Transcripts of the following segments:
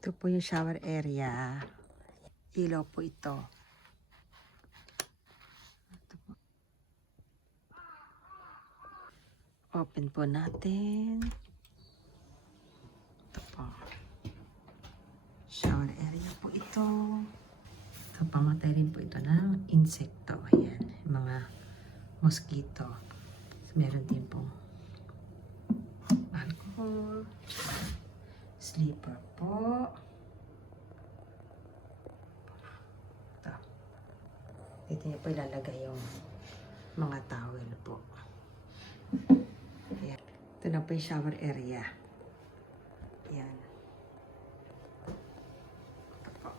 Ito po yung shower area. Ilaw po ito. Open po natin. Ito po. Shower area po ito. Ito, pamatay rin po ito ng insekto. Ayan, mga mosquito. Meron din po alcohol. Sleeper po. Ito. Dito niyo po ilalagay yung mga towel po. Ayan. Ito na po yung shower area. Ayan. Ito po.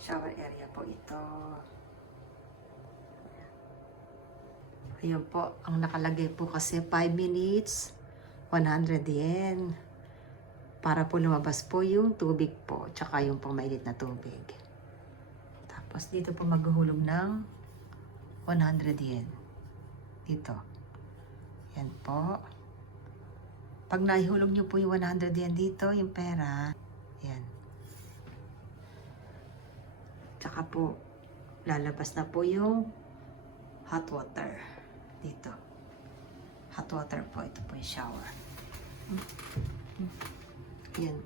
Shower area po ito. Ayan po. Ang nakalagay po kasi 5 minutes, 100 yen. Para po lumabas po yung tubig po. Tsaka yung pang mainit na tubig. Tapos dito po maghuhulog ng 100 yen. Dito. Yan po. Pag naihulog nyo po yung 100 yen dito, yung pera, yan. Tsaka po, lalabas na po yung hot water. Dito. Hot water po. Ito po yung shower. Yan